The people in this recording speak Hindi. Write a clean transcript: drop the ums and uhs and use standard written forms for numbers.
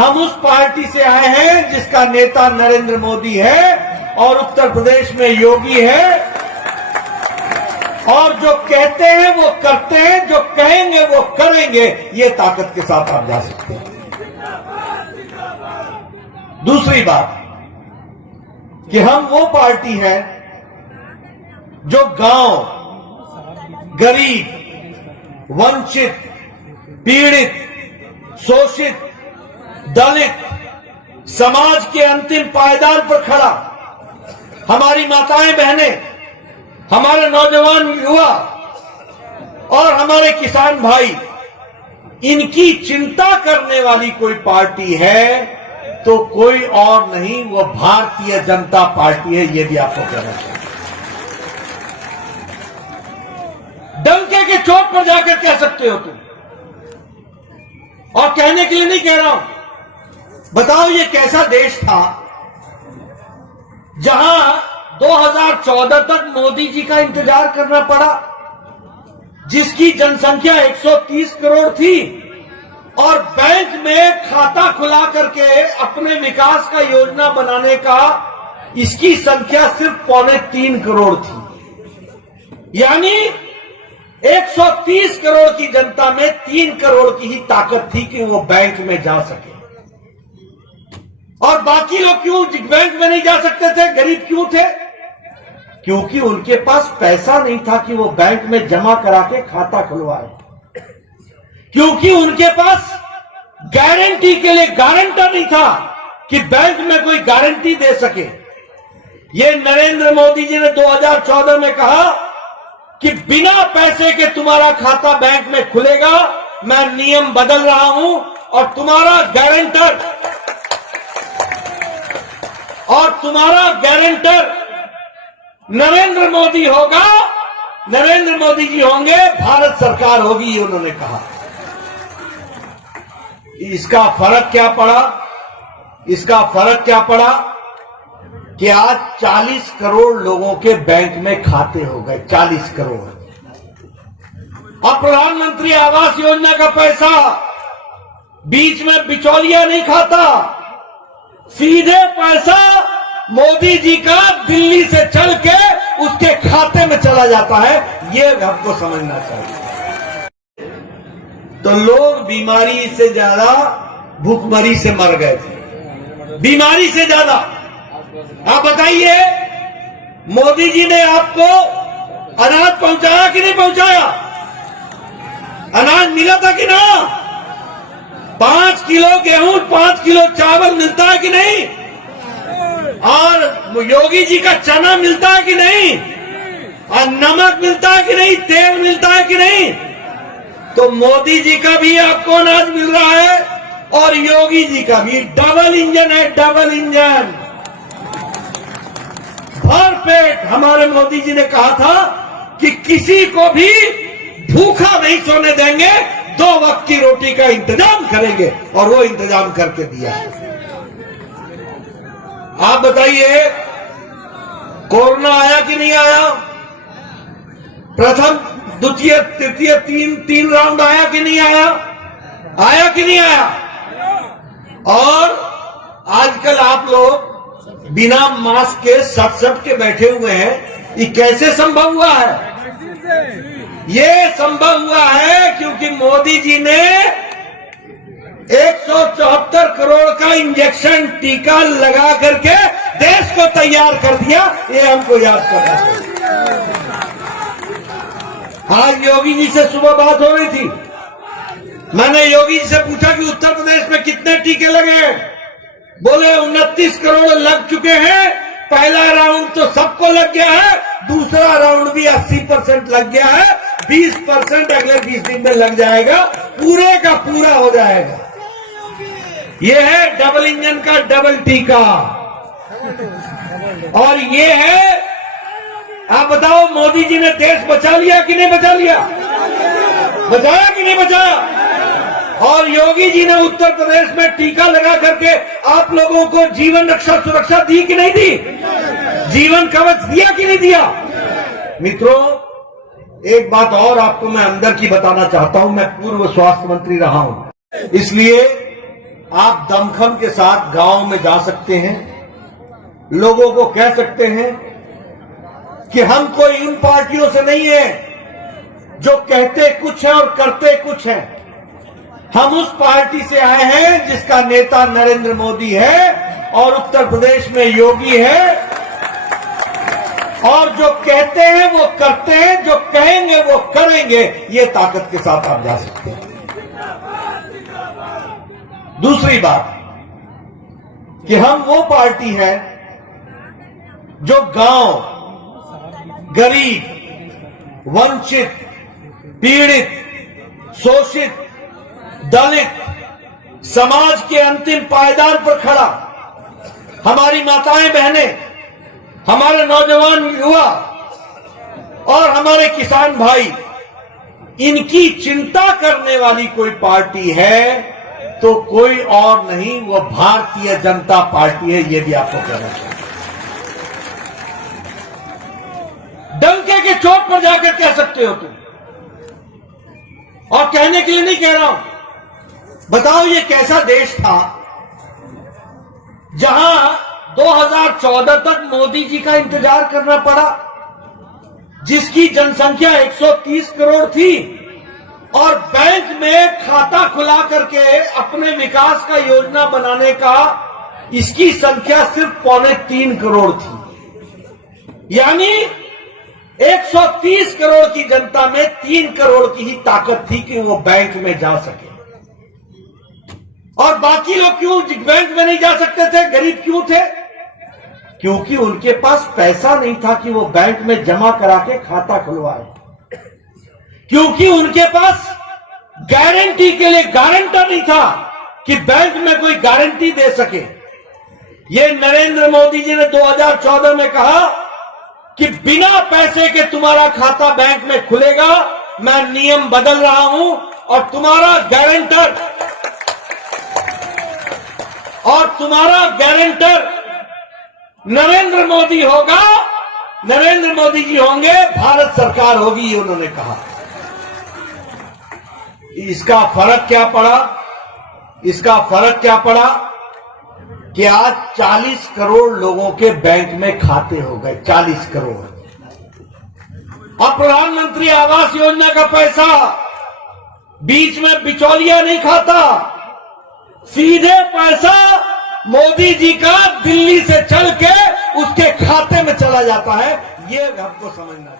हम उस पार्टी से आए हैं जिसका नेता नरेंद्र मोदी है और उत्तर प्रदेश में योगी है, और जो कहते हैं वो करते हैं, जो कहेंगे वो करेंगे। ये ताकत के साथ आप जा सकते हैं। दूसरी बात कि हम वो पार्टी है जो गांव, गरीब, वंचित, पीड़ित, शोषित, दलित, समाज के अंतिम पायदान पर खड़ा, हमारी माताएं बहनें, हमारे नौजवान युवा और हमारे किसान भाई, इनकी चिंता करने वाली कोई पार्टी है तो कोई और नहीं, वो भारतीय जनता पार्टी है। ये भी आपको कहना चाहिए। डंके के चोट पर जाकर कह सकते हो तुम, और कहने के लिए नहीं कह रहा हूं। बताओ ये कैसा देश था जहां 2014 तक मोदी जी का इंतजार करना पड़ा, जिसकी जनसंख्या 130 करोड़ थी और बैंक में खाता खुला करके अपने विकास का योजना बनाने का इसकी संख्या सिर्फ 2.25 करोड़ थी। यानी 130 करोड़ की जनता में 3 करोड़ की ही ताकत थी कि वो बैंक में जा सके। और बाकी लोग क्यों बैंक में नहीं जा सकते थे, गरीब क्यों थे? क्योंकि उनके पास पैसा नहीं था कि वो बैंक में जमा करा के खाता खुलवाए, क्योंकि उनके पास गारंटी के लिए गारंटर नहीं था कि बैंक में कोई गारंटी दे सके। ये नरेंद्र मोदी जी ने 2014 में कहा कि बिना पैसे के तुम्हारा खाता बैंक में खुलेगा, मैं नियम बदल रहा हूं और तुम्हारा गारंटर नरेंद्र मोदी होगा, नरेंद्र मोदी जी होंगे, भारत सरकार होगी, ये उन्होंने कहा। इसका फर्क क्या पड़ा कि आज 40 करोड़ लोगों के बैंक में खाते हो गए, 40 करोड़। अब प्रधानमंत्री आवास योजना का पैसा बीच में बिचौलिया नहीं खाता, सीधे पैसा मोदी जी का दिल्ली से चल के उसके खाते में चला जाता है। ये हमको समझना चाहिए। तो लोग बीमारी से ज्यादा भूखमरी से मर गए थे, बीमारी से ज्यादा। आप बताइए, मोदी जी ने आपको अनाज पहुंचाया कि नहीं पहुंचाया? अनाज मिला था कि ना? 5 किलो गेहूं, 5 किलो चावल मिलता है कि नहीं? और योगी जी का चना मिलता है कि नहीं? और नमक मिलता है कि नहीं? तेल मिलता है कि नहीं? तो मोदी जी का भी आपको अनाज मिल रहा है और योगी जी का भी। डबल इंजन है, डबल इंजन। भर पेट हमारे मोदी जी ने कहा था कि किसी को भी भूखा नहीं सोने देंगे, 2 वक्त की रोटी का इंतजाम करेंगे, और वो इंतजाम करके दिया। आप बताइए, कोरोना आया कि नहीं आया? प्रथम, द्वितीय, तृतीय, तीन राउंड आया कि नहीं आया? आया कि नहीं आया? और आजकल आप लोग बिना मास्क के सट के बैठे हुए हैं। ये कैसे संभव हुआ है? ये संभव हुआ है क्योंकि मोदी जी ने 174 करोड़ का इंजेक्शन, टीका लगा करके देश को तैयार कर दिया। ये हमको याद करना चाहिए। आज योगी जी से सुबह बात हो रही थी, मैंने योगी जी से पूछा कि उत्तर प्रदेश में कितने टीके लगे? बोले 29 करोड़ लग चुके हैं। पहला राउंड तो सबको लग गया है, दूसरा राउंड भी 80% लग गया है, 20% अगले 20 दिन में लग जाएगा, पूरे का पूरा हो जाएगा। ये है डबल इंजन का डबल टीका। और ये है, आप बताओ, मोदी जी ने देश बचा लिया कि नहीं बचा लिया? बचाया कि नहीं बचाया? और योगी जी ने उत्तर प्रदेश में टीका लगा करके आप लोगों को जीवन रक्षा सुरक्षा दी कि नहीं दी? जीवन कवच दिया कि नहीं दिया? मित्रों, एक बात और आपको मैं अंदर की बताना चाहता हूं। मैं पूर्व स्वास्थ्य मंत्री रहा हूं, इसलिए आप दमखम के साथ गांव में जा सकते हैं, लोगों को कह सकते हैं कि हम कोई इन पार्टियों से नहीं है जो कहते कुछ है और करते कुछ है। हम उस पार्टी से आए हैं जिसका नेता नरेंद्र मोदी है और उत्तर प्रदेश में योगी है, और जो कहते हैं वो करते हैं, जो कहेंगे वो करेंगे। ये ताकत के साथ आप जा सकते हैं। दूसरी बात कि हम वो पार्टी है जो गांव, गरीब, वंचित, पीड़ित, शोषित, दलित, समाज के अंतिम पायदान पर खड़ा, हमारी माताएं बहनें, हमारे नौजवान युवा और हमारे किसान भाई, इनकी चिंता करने वाली कोई पार्टी है तो कोई और नहीं, वो भारतीय जनता पार्टी है। ये भी आपको कहना चाहिए। डंके के चोट पर जाकर कह सकते हो तुम, और कहने के लिए नहीं कह रहा हूं। बताओ ये कैसा देश था जहां 2014 तक मोदी जी का इंतजार करना पड़ा, जिसकी जनसंख्या 130 करोड़ थी और बैंक में खाता खुला करके अपने विकास का योजना बनाने का इसकी संख्या सिर्फ 2.25 करोड़ थी। यानी 130 करोड़ की जनता में 3 करोड़ की ही ताकत थी कि वो बैंक में जा सके। और बाकी लोग क्यों बैंक में नहीं जा सकते थे, गरीब क्यों थे? क्योंकि उनके पास पैसा नहीं था कि वो बैंक में जमा करा के खाता खुलवाए, क्योंकि उनके पास गारंटी के लिए गारंटर नहीं था कि बैंक में कोई गारंटी दे सके। ये नरेंद्र मोदी जी ने 2014 में कहा कि बिना पैसे के तुम्हारा खाता बैंक में खुलेगा, मैं नियम बदल रहा हूं और तुम्हारा गारंटर नरेंद्र मोदी होगा, नरेंद्र मोदी जी होंगे, भारत सरकार होगी, ये उन्होंने कहा। इसका फर्क क्या पड़ा कि आज 40 करोड़ लोगों के बैंक में खाते हो गए, 40 करोड़। अब प्रधानमंत्री आवास योजना का पैसा बीच में बिचौलिया नहीं खाता, सीधे पैसा मोदी जी का दिल्ली से चल के उसके खाते में चला जाता है। ये हमको समझना चाहिए।